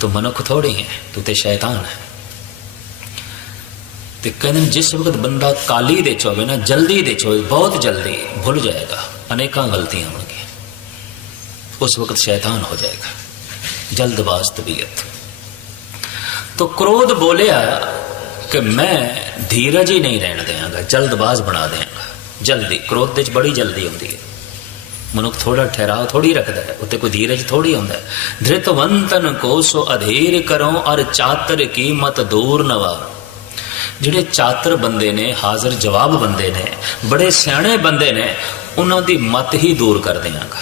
ਤੂੰ ਮਨੁੱਖ ਥੋੜੀ ਹੈ, ਤੂੰ ਤੇ ਸ਼ੈਤਾਨ ਹੈ। ਤੇ ਕਹਿੰਦੇ ਨੇ, ਜਿਸ ਵਕਤ ਬੰਦਾ ਕਾਲੀ ਦੇ ਚ ਹੋਵੇ ਨਾ, ਜਲਦੀ ਦੇ ਚ ਹੋਵੇ, ਬਹੁਤ ਜਲਦੀ ਭੁੱਲ ਜਾਏਗਾ। ਅਨੇਕਾਂ ਗਲਤੀਆਂ ਹੋਣਗੀਆਂ। ਉਸ ਵਕਤ ਸ਼ੈਤਾਨ ਹੋ ਜਾਏਗਾ। ਜਲਦਬਾਜ਼ ਤਬੀਅਤ ਤੋ ਕ੍ਰੋਧ ਬੋਲਿਆ ਕਿ ਮੈਂ ਧੀਰਜ ਹੀ ਨਹੀਂ ਰਹਿਣ ਦਿਆਂਗਾ ਜਲਦਬਾਜ਼ ਬਣਾ ਦਿਆਂਗਾ। ਜਲਦੀ, ਕ੍ਰੋਧ ਦੇ ਚ ਬੜੀ ਜਲਦੀ ਹੁੰਦੀ ਹੈ। ਮਨੁੱਖ ਥੋੜਾ ਠਹਿਰਾਓ ਥੋੜੀ ਰੱਖਦਾ ਹੈ, ਉੱਤੇ ਕੋਈ ਧੀਰਜ ਥੋੜੀ ਹੁੰਦਾ ਹੈ। ਧ੍ਰਿਤਵੰਤਨ ਕੋ ਸੋ ਅਧੀਰ ਕਰੋ, ਅਰ ਚਾਤਰ ਕੀ ਮਤ ਦੂਰ ਨਵਾ। ਜਿਹੜੇ ਚਾਤਰ ਬੰਦੇ ਨੇ, ਹਾਜ਼ਰ ਜਵਾਬ ਬੰਦੇ ਨੇ, ਬੜੇ ਸਿਆਣੇ ਬੰਦੇ ਨੇ, ਉਹਨਾਂ ਦੀ ਮਤ ਹੀ ਦੂਰ ਕਰ ਦਿਆਂਗਾ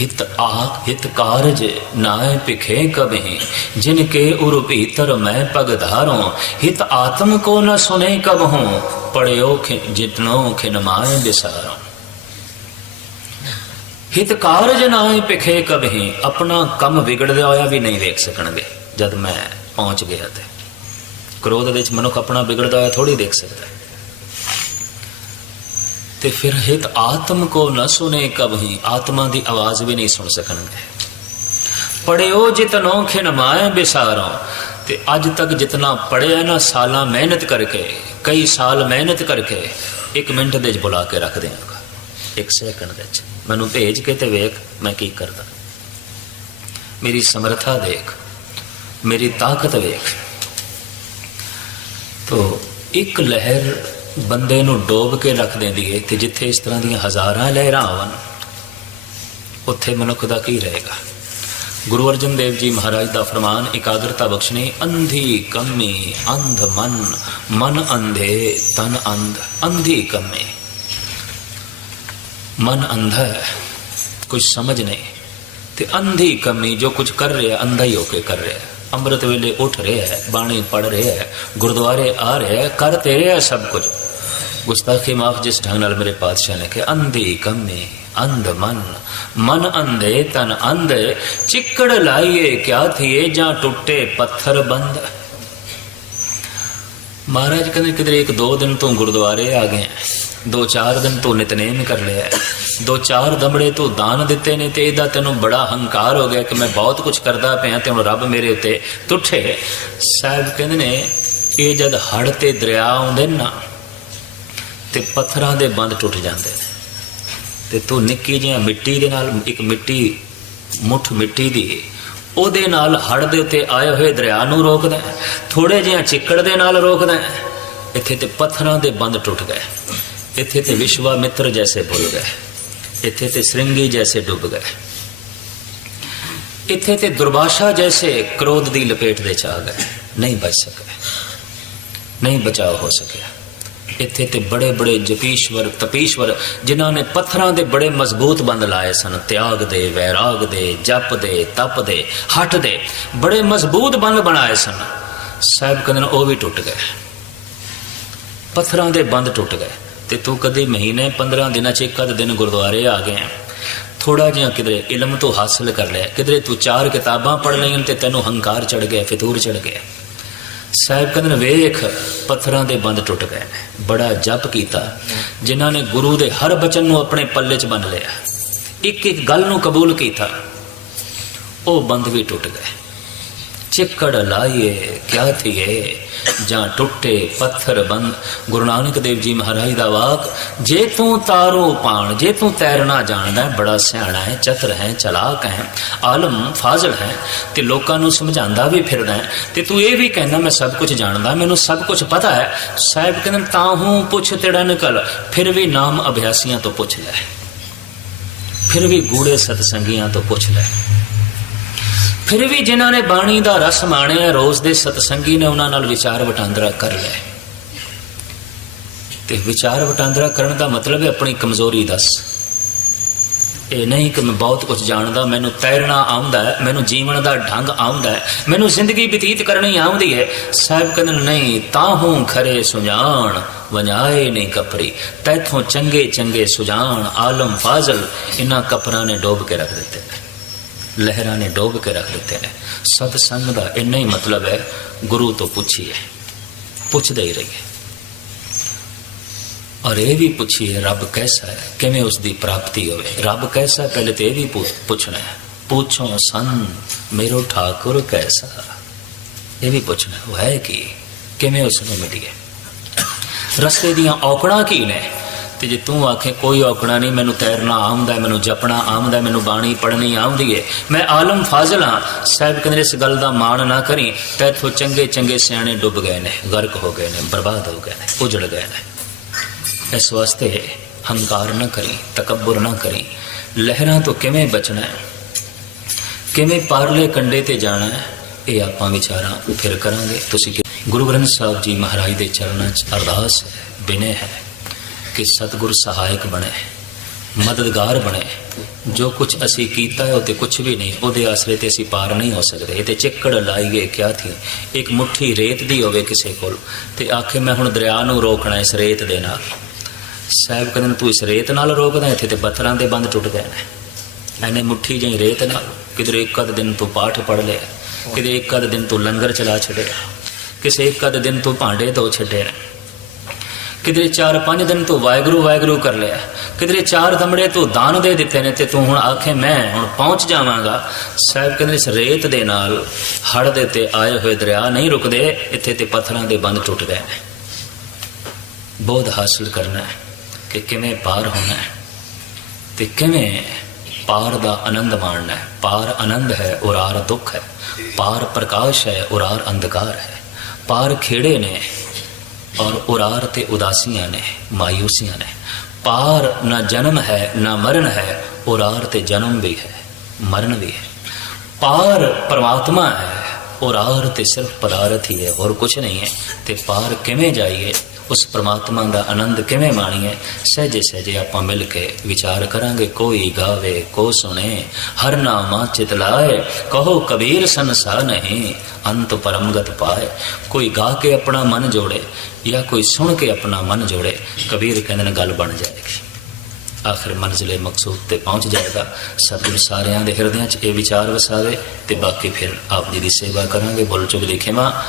ਹਿਤ ਆਖ, ਹਿਤ ਕਾਰਜ ਨਾਏ ਪਿਖੇ ਕਬਹਿ, ਜਿਨ ਕੇ ਉਰ ਭੀਤਰ ਮੈਂ ਪਗ ਹਿਤ ਆਤਮ ਕੋ ਨ ਸੁਨੇ ਕਬ ਹੂੰ ਪੜਿਓ ਖਿ, ਜਿਤਨੋ ਖਿਨ ਮਾਏ ਬਿਸਾਰੋ। ਹਿਤ ਕਾਰਜ ਨਾਏ ਪਿਖੇ ਕਬਹਿ, ਆਪਣਾ ਕੰਮ ਵਿਗੜਦਾ ਹੋਇਆ ਵੀ ਨਹੀਂ ਵੇਖ ਸਕਣਗੇ, ਜਦ ਮੈਂ ਪਹੁੰਚ ਗਿਆ ਤੇ। ਕ੍ਰੋਧ ਵਿੱਚ ਮਨੁੱਖ ਆਪਣਾ ਵਿਗੜਦਾ ਹੋਇਆ ਥੋੜੀ ਦੇਖ ਸਕਦਾ ਹੈ। ਤੇ ਫਿਰ ਹਿਤ ਆਤਮ ਕੋ ਨਾ ਸੁਨੇ ਕਬਹੀ ਆਤਮਾ ਦੀ ਆਵਾਜ਼ ਵੀ ਨਹੀਂ ਸੁਣ ਸਕਣਗੇ। ਪੜਿਓ ਜਿਤਨੋ ਖਿਨ ਬਿਸਾਰੋ, ਤੇ ਅੱਜ ਤੱਕ ਜਿਤਨਾ ਪੜਿਆ ਨਾ ਸਾਲਾਂ ਮਿਹਨਤ ਕਰਕੇ, ਕਈ ਸਾਲ ਮਿਹਨਤ ਕਰਕੇ ਇੱਕ ਮਿੰਟ ਦੇ ਵਿੱਚ ਬੁਲਾ ਕੇ ਰੱਖ ਦਿਆਂਗਾ। ਇੱਕ ਸੈਕਿੰਡ ਦੇ ਵਿੱਚ। ਮੈਨੂੰ ਭੇਜ ਕੇ ਤੇ ਵੇਖ ਮੈਂ ਕੀ ਕਰਦਾ। ਮੇਰੀ ਸਮਰੱਥਾ ਦੇਖ, ਮੇਰੀ ਤਾਕਤ ਵੇਖ। ਤੋ ਇੱਕ ਲਹਿਰ ਬੰਦੇ ਨੂੰ ਡੋਬ ਕੇ ਰੱਖ ਦਿੰਦੀ ਹੈ ਤੇ ਜਿੱਥੇ ਇਸ ਤਰ੍ਹਾਂ ਦੀਆਂ ਹਜ਼ਾਰਾਂ ਲਹਿਰਾਂ ਆਵਨ ਉੱਥੇ ਮਨੁੱਖ ਦਾ ਕੀ ਰਹੇਗਾ? ਗੁਰੂ ਅਰਜਨ ਦੇਵ ਜੀ ਮਹਾਰਾਜ ਦਾ ਫਰਮਾਨ, ਇਕਾਗਰਤਾ ਬਖਸ਼ਣੀ, ਅੰਧੀ ਕੰਮੀ, ਅੰਧ ਮਨ ਮਨ ਅੰਧੇ, ਤਨ ਅੰਧ, ਅੰਧੀ ਕੰਮੀ। ਮਨ ਅੰਧਾ ਹੈ ਕੁਝ ਸਮਝ ਨਹੀਂ, ਤੇ ਅੰਧੀ ਕੰਮੀ ਜੋ ਕੁਝ ਕਰ ਰਿਹਾ, ਅੰਧਾ ਹੀ ਹੋ ਕੇ ਕਰ ਰਿਹਾ। ਅੰਮ੍ਰਿਤ ਵੇਲੇ ਉੱਠ ਰਿਹਾ ਹੈ, ਬਾਣੀ ਪੜ ਰਿਹਾ ਹੈ, ਗੁਰਦੁਆਰੇ ਆ ਰਿਹਾ ਹੈ ਕਰ ਤੇ ਰਿਹਾ ਸਭ ਕੁਝ। ਗੁਸਤਾਖੀ ਮਾਫ ਜਿਸ ਢੰਗ ਨਾਲ ਮੇਰੇ ਪਾਤਸ਼ਾਹ ਨੇ ਕਿ ਅੰਧੀ ਕੰਮੀ, ਅੰਧ ਮਨ ਮਨ ਅੰਧੇ, ਤਨ ਅੰਧ, ਚਿੱਕੜ ਲਾਈਏ, ਕਿਆ ਥੀਏ, ਜਾਂ ਟੁੱਟੇ ਪੱਥਰ ਬੰਦ। ਮਹਾਰਾਜ ਕਹਿੰਦੇ ਕਿਧਰੇ ਇੱਕ ਦੋ ਦਿਨ ਤੋਂ ਗੁਰਦੁਆਰੇ ਆ ਗਏ। ਦੋ ਚਾਰ ਦਿਨ ਤੋਂ ਨਿਤਨੇਮ ਕਰ ਲਿਆ ਦੋ ਚਾਰ ਦਮੜੇ ਤੋਂ ਦਾਨ ਦਿੱਤੇ ਨੇ ਤੇ ਇਹਦਾ ਤੈਨੂੰ ਬੜਾ ਹੰਕਾਰ ਹੋ ਗਿਆ ਕਿ ਮੈਂ ਬਹੁਤ ਕੁਝ ਕਰਦਾ ਪਿਆ ਤੇ ਹੁਣ ਰੱਬ ਮੇਰੇ ਉੱਤੇ ਟੁੱਟੇ ਸਾਹਿਬ ਕਹਿੰਦੇ ਨੇ, ਇਹ ਜਦ ਹੜ ਤੇ ਦਰਿਆ ਆਉਂਦੇ ਨਾ ਤੇ ਪੱਥਰਾਂ ਦੇ ਬੰਦ ਟੁੱਟ ਜਾਂਦੇ ਨੇ। ਤੇ ਤੂੰ ਨਿੱਕੀ ਜਿਹੀ ਮਿੱਟੀ ਦੇ ਨਾਲ, ਇੱਕ ਮਿੱਟੀ, ਮੁੱਠ ਮਿੱਟੀ ਦੀ, ਉਹਦੇ ਨਾਲ ਹੜ ਦੇ ਉੱਤੇ ਆਏ ਹੋਏ ਦਰਿਆ ਨੂੰ ਰੋਕਦਾ ਥੋੜੇ ਜਿਹਾ ਚਿੱਕੜ ਦੇ ਨਾਲ ਰੋਕਦਾ ਇੱਥੇ ਤੇ ਪੱਥਰਾਂ ਦੇ ਬੰਦ ਟੁੱਟ ਗਏ। ਇੱਥੇ ਤੇ ਵਿਸ਼ਵਾਮਿੱਤਰ ਜੈਸੇ ਭੁੱਲ ਗਏ। ਇੱਥੇ ਤੇ ਸ੍ਰਿੰਗੀ ਜੈਸੇ ਡੁੱਬ ਗਏ। ਇੱਥੇ ਤੇ ਦੁਰਵਾਸ਼ਾ ਜੈਸੇ ਕ੍ਰੋਧ ਦੀ ਲਪੇਟ ਦੇ ਚ ਆ ਗਏ। ਨਹੀਂ ਬਚ ਸਕੇ ਨਹੀਂ ਬਚਾਅ ਹੋ ਸਕਿਆ। ਇੱਥੇ ਤੇ ਬੜੇ ਬੜੇ ਜਪੀਸ਼ਵਰ, ਤਪੀਸ਼ਵਰ, ਜਿਨ੍ਹਾਂ ਨੇ ਪੱਥਰਾਂ ਦੇ ਬੜੇ ਮਜ਼ਬੂਤ ਬੰਦ ਲਾਏ ਸਨ। ਤਿਆਗ ਦੇ, ਵੈਰਾਗ ਦੇ, ਜਪ ਦੇ, ਤਪ ਦੇ ਹਟ ਦੇ ਬੜੇ ਮਜ਼ਬੂਤ ਬੰਦ ਬਣਾਏ ਸਨ। ਸਾਹਿਬ ਕਹਿੰਦੇ ਨੇ ਉਹ ਵੀ ਟੁੱਟ ਗਏ। ਪੱਥਰਾਂ ਦੇ ਬੰਦ ਟੁੱਟ ਗਏ। ਤੇ ਤੂੰ ਕਦੇ ਮਹੀਨੇ 15 ਦਿਨਾਂ ਚ ਇੱਕ ਅੱਧ ਦਿਨ ਗੁਰਦੁਆਰੇ ਆ ਗਿਆ ਥੋੜਾ ਜਿਹਾ ਕਿਧਰੇ ਇਲਮ ਤੋਂ ਹਾਸਲ ਕਰ ਲਿਆ ਕਿਧਰੇ ਤੂੰ ਚਾਰ ਕਿਤਾਬਾਂ ਪੜ੍ਹ ਲਈਆਂ ਤੇ ਤੈਨੂੰ ਹੰਕਾਰ ਚੜ ਗਿਆ, ਫਿਤੂਰ ਚੜ ਗਿਆ। ਸਾਹਿਬ ਕਹਿੰਦੇ ਨੇ, ਵੇਖ, ਪੱਥਰਾਂ ਦੇ ਬੰਦ ਟੁੱਟ ਗਏ ਨੇ। ਬੜਾ ਜਪ ਕੀਤਾ, ਜਿਨ੍ਹਾਂ ਨੇ ਗੁਰੂ ਦੇ ਹਰ ਬਚਨ ਨੂੰ ਆਪਣੇ ਪੱਲੇ 'ਚ ਬੰਨ ਲਿਆ। ਇੱਕ ਇੱਕ ਗੱਲ ਨੂੰ ਕਬੂਲ ਕੀਤਾ। ਉਹ ਬੰਦ ਵੀ ਟੁੱਟ ਗਏ। ਚਿੱਕੜ ਲਾਈਏ, ਕਿਆ ਥੀਏ? ਜਾਂ ਟੁੱਟੇ ਪੱਥਰ ਬੰਦ। ਗੁਰੂ ਨਾਨਕ ਦੇਵ ਜੀ ਮਹਾਰਾਜ ਦਾ ਵਾਕ, ਜੇ ਤੂੰ ਤਾਰੋ ਪਾਣ, ਜੇ ਤੂੰ ਤੈਰਨਾ ਜਾਣਦਾ, ਬੜਾ ਸਿਆਣਾ ਹੈ, ਚਤਰ ਹੈ, ਚਲਾਕ ਹੈ, ਆਲਮ, ਫਾਜ਼ਲ ਹੈ, ਤੇ ਲੋਕਾਂ ਨੂੰ ਸਮਝਾਉਂਦਾ ਵੀ ਫਿਰਦਾ ਤੇ ਤੂੰ ਇਹ ਵੀ ਕਹਿੰਦਾ, ਮੈਂ ਸਭ ਕੁਝ ਜਾਣਦਾ, ਮੈਨੂੰ ਸਭ ਕੁਝ ਪਤਾ ਹੈ। ਸਾਹਿਬ ਕਹਿੰਦੇ, ਤਾਂ ਹੂੰ ਪੁੱਛ ਤੇੜਾ ਨਿਕਲ, ਫਿਰ ਵੀ ਨਾਮ ਅਭਿਆਸੀਆਂ ਤੋਂ ਪੁੱਛ ਲੈ। ਫਿਰ ਵੀ ਗੂੜੇ ਸਤਸੰਗੀਆਂ ਤੋਂ ਪੁੱਛ ਲੈ। ਫਿਰ ਵੀ ਜਿਨ੍ਹਾਂ ਨੇ ਬਾਣੀ ਦਾ ਰਸ ਮਾਣਿਆ, ਰੋਜ਼ ਦੇ ਸਤਸੰਗੀ ਨੇ ਉਹਨਾਂ ਨਾਲ ਵਿਚਾਰ ਵਟਾਂਦਰਾ ਕਰ ਲਿਆ। ਤੇ ਵਿਚਾਰ ਵਟਾਂਦਰਾ ਕਰਨ ਦਾ ਮਤਲਬ ਹੈ ਆਪਣੀ ਕਮਜ਼ੋਰੀ ਦੱਸ। ਇਹ ਨਹੀਂ ਕਿ ਮੈਂ ਬਹੁਤ ਕੁਝ ਜਾਣਦਾ, ਮੈਨੂੰ ਤੈਰਨਾ ਆਉਂਦਾ ਹੈ, ਮੈਨੂੰ ਜੀਵਨ ਦਾ ਢੰਗ ਆਉਂਦਾ ਹੈ, ਮੈਨੂੰ ਜ਼ਿੰਦਗੀ ਬਤੀਤ ਕਰਨੀ ਆਉਂਦੀ ਹੈ। ਸਾਹਿਬ ਕਹਿੰਦੇ ਨਹੀਂ, ਤਾਂ ਹੂੰ ਖਰੇ ਸੁਝਾਣ ਵਜਾਏ ਨਹੀਂ ਕਪਰੀ, ਤੈਥੋਂ ਚੰਗੇ ਚੰਗੇ ਸੁਝਾਣ ਆਲਮ ਫਾਜ਼ਲ ਇਹਨਾਂ ਕਪਰਾਂ ਨੇ ਡੋਬ ਕੇ ਰੱਖ ਦਿੱਤੇ। ਲਹਿਰਾਂ ਨੇ ਡੋਬ ਕੇ ਰੱਖ ਦਿੱਤੇ ਨੇ। ਸਤ ਸੰਗ ਦਾ ਇੰਨਾ ਹੀ ਮਤਲਬ ਹੈ, ਗੁਰੂ ਤੋਂ ਪੁੱਛੀਏ, ਪੁੱਛਦੇ ਹੀ ਰਹੀਏ। ਔਰ ਇਹ ਵੀ ਪੁੱਛੀਏ, ਰੱਬ ਕੈਸਾ ਹੈ? ਕਿਵੇਂ ਉਸ ਦੀ ਪ੍ਰਾਪਤੀ ਹੋਵੇ? ਰੱਬ ਕੈਸਾ? ਪਹਿਲੇ ਤੇ ਇਹ ਵੀ ਪੁੱਛਣਾ ਹੈ। ਪੁੱਛੋ ਸੰਨ ਮੇਰੋ ਠਾਕੁਰ ਕੈਸਾ? ਇਹ ਵੀ ਪੁੱਛਣਾ ਉਹ ਹੈ ਕਿ? ਕਿਵੇਂ ਉਸ ਨੂੰ ਮਿਲੀਏ ਰਸਤੇ ਦੀਆਂ ਔਕੜਾਂ ਕੀ ਨੇ? ਤੇ ਜੇ ਤੂੰ ਆਖੇ ਕੋਈ ਔਕੜਾ ਨਹੀਂ, ਮੈਨੂੰ ਤੈਰਨਾ ਆਉਂਦਾ ਮੈਨੂੰ ਜਪਣਾ ਆਉਂਦਾ ਮੈਨੂੰ ਬਾਣੀ ਪੜ੍ਹਨੀ ਆਉਂਦੀ ਹੈ। ਮੈਂ ਆਲਮ ਫਾਜ਼ਲ ਹਾਂ। ਸਾਹਿਬ ਕਹਿੰਦੇ ਇਸ ਗੱਲ ਦਾ ਮਾਣ ਨਾ ਕਰੀ ਤੈਥੋਂ ਚੰਗੇ ਚੰਗੇ ਸਿਆਣੇ ਡੁੱਬ ਗਏ ਨੇ, ਗਰਕ ਹੋ ਗਏ ਨੇ, ਬਰਬਾਦ ਹੋ ਗਏ ਨੇ, ਉਜੜ ਗਏ ਨੇ। ਇਸ ਵਾਸਤੇ ਹੰਕਾਰ ਨਾ ਕਰੀ, ਤਕਬਰ ਨਾ ਕਰੀ। ਲਹਿਰਾਂ ਤੋਂ ਕਿਵੇਂ ਬਚਣਾ ਹੈ? ਕਿਵੇਂ ਪਾਰਲੇ ਕੰਡੇ ਤੇ ਜਾਣਾ ਹੈ? ਇਹ ਆਪਾਂ ਵਿਚਾਰਾਂ ਫਿਰ ਕਰਾਂਗੇ। ਤੁਸੀਂ ਕਿ- ਗੁਰੂ ਗ੍ਰੰਥ ਸਾਹਿਬ ਜੀ ਮਹਾਰਾਜ ਦੇ ਚਰਨਾਂ 'ਚ ਅਰਦਾਸ ਹੈ, ਬਿਨੇ ਹੈ। ਕਿ ਸਤਿਗੁਰ ਸਹਾਇਕ ਬਣੇ, ਮਦਦਗਾਰ ਬਣੇ। ਜੋ ਕੁਝ ਅਸੀਂ ਕੀਤਾ ਹੈ ਉਹ ਤੇ ਕੁਝ ਵੀ ਨਹੀਂ, ਉਹਦੇ ਆਸਰੇ ਤੇ ਅਸੀਂ ਪਾਰ ਨਹੀਂ ਹੋ ਸਕਦੇ। ਇਹ ਤੇ ਚਿੱਕੜ ਲਾਈਏ, ਕਿਆ ਥੀ? ਇੱਕ ਮੁਠੀ ਰੇਤ ਦੀ ਹੋਵੇ ਕਿਸੇ ਕੋਲ। ਤੇ ਆਖੇ, ਮੈਂ ਹੁਣ ਦਰਿਆ ਨੂੰ ਰੋਕਣਾ ਇਸ ਰੇਤ ਦੇ ਨਾਲ। ਸਾਹਿਬ ਕਹਿੰਦੇ ਤੂੰ ਇਸ ਰੇਤ ਨਾਲ ਰੋਕਦਾ ਇੱਥੇ ਤੇ ਪੱਥਰਾਂ ਦੇ ਬੰਦ ਟੁੱਟ ਗਏ ਨੇ। ਐਨੇ ਮੁੱਠੀ ਜਿਹੀ ਰੇਤ ਨਾਲ, ਕਿਧਰੇ ਇੱਕ ਅੱਧ ਦਿਨ ਤੂੰ ਪਾਠ ਪੜ ਲਿਆ ਕਿਤੇ ਇੱਕ ਅੱਧ ਦਿਨ ਤੂੰ ਲੰਗਰ ਚਲਾ ਛੱਡਿਆ, ਕਿਸੇ ਇੱਕ ਅੱਧ ਦਿਨ ਤੂੰ ਭਾਂਡੇ ਧੋ ਛੱਡੇ ਕਿਧਰੇ ਚਾਰ ਪੰਜ ਦਿਨ ਤੂੰ ਵਾਹਿਗੁਰੂ ਵਾਹਿਗੁਰੂ ਕਰ ਲਿਆ। ਕਿਧਰੇ ਚਾਰ ਦਮੜੇ ਤੂੰ ਦਾਨ ਦੇ ਦਿੱਤੇ ਨੇ ਤੇ ਤੂੰ ਹੁਣ ਆਖੇ, ਮੈਂ ਹੁਣ ਪਹੁੰਚ ਜਾਵਾਂਗਾ। ਸਾਹਿਬ ਕਹਿੰਦੇ ਇਸ ਰੇਤ ਦੇ ਨਾਲ ਹੜ ਦੇ ਤੇ ਆਏ ਹੋਏ ਦਰਿਆ ਨਹੀਂ ਰੁਕਦੇ, ਇੱਥੇ ਤੇ ਪੱਥਰਾਂ ਦੇ ਬੰਦ ਟੁੱਟ ਗਏ ਨੇ। ਬੋਧ ਹਾਸਲ ਕਰਨਾ ਹੈ ਕਿ ਕਿਵੇਂ ਪਾਰ ਹੋਣਾ ਹੈ ਤੇ ਕਿਵੇਂ ਪਾਰ ਦਾ ਆਨੰਦ ਮਾਣਨਾ ਹੈ। ਪਾਰ ਆਨੰਦ ਹੈ ਔਰ ਆਰ ਦੁੱਖ ਹੈ। ਪਾਰ ਪ੍ਰਕਾਸ਼ ਹੈ ਔਰ ਆਰ ਅੰਧਕਾਰ ਹੈ। ਪਾਰ ਖੇੜੇ ਨੇ ਔਰ ਉਰਾਰ ਤੇ ਉਦਾਸੀਆਂ ਨੇ ਮਾਇੂਸੀਆਂ ਨੇ। ਪਾਰ ਨਾ ਜਨਮ ਹੈ, ਨਾ ਮਰਨ ਹੈ, ਉਰਾਰ ਤੇ ਜਨਮ ਵੀ ਹੈ, ਮਰਨ ਵੀ ਹੈ। ਪਾਰ ਪਰਮਾਤਮਾ ਹੈ, ਉਰਾਰ ਤੇ ਸਿਰਫ ਪਦਾਰਥ ਹੀ ਹੈ, ਹੋਰ ਕੁਝ ਨਹੀਂ ਹੈ। ਤੇ ਪਾਰ ਕਿਵੇਂ ਜਾਈਏ? ਉਸ ਪ੍ਰਮਾਤਮਾ ਦਾ ਆਨੰਦ ਕਿਵੇਂ ਮਾਣੀਏ? ਸਹਿਜੇ ਸਹਿਜੇ ਆਪਾਂ ਮਿਲ ਕੇ ਵਿਚਾਰ ਕਰਾਂਗੇ, ਕੋਈ ਗਾਵੇ ਕੋ ਸੁਣੇ, ਹਰ ਨਾਮਾ ਚਿਤ ਲਾਏ, ਕਹੋ ਕਬੀਰ ਸੰਸਾ ਨਹੀਂ, ਅੰਤ ਪਰਮਗਤ ਪਾਏ। ਕੋਈ ਗਾ ਕੇ ਆਪਣਾ ਮਨ ਜੋੜੇ ਜਾਂ ਕੋਈ ਸੁਣ ਕੇ ਆਪਣਾ ਮਨ ਜੋੜੇ, ਕਬੀਰ ਕਹਿੰਦੇ ਨੇ ਗੱਲ ਬਣ ਜਾਏਗੀ। ਆਖਰ ਮੰਜ਼ਲੇ ਮਕਸੂਦ ਤੇ ਪਹੁੰਚ ਜਾਏਗਾ। ਸਤਿਗੁਰ ਸਾਰਿਆਂ ਦੇ ਹਿਰਦਿਆਂ 'ਚ ਇਹ ਵਿਚਾਰ ਵਸਾਵੇ ਤੇ ਬਾਕੀ ਫਿਰ ਆਪ ਜੀ ਦੀ ਸੇਵਾ ਕਰਾਂਗੇ। ਬੋਲ ਚੁਗ ਲਿਖੇਵਾ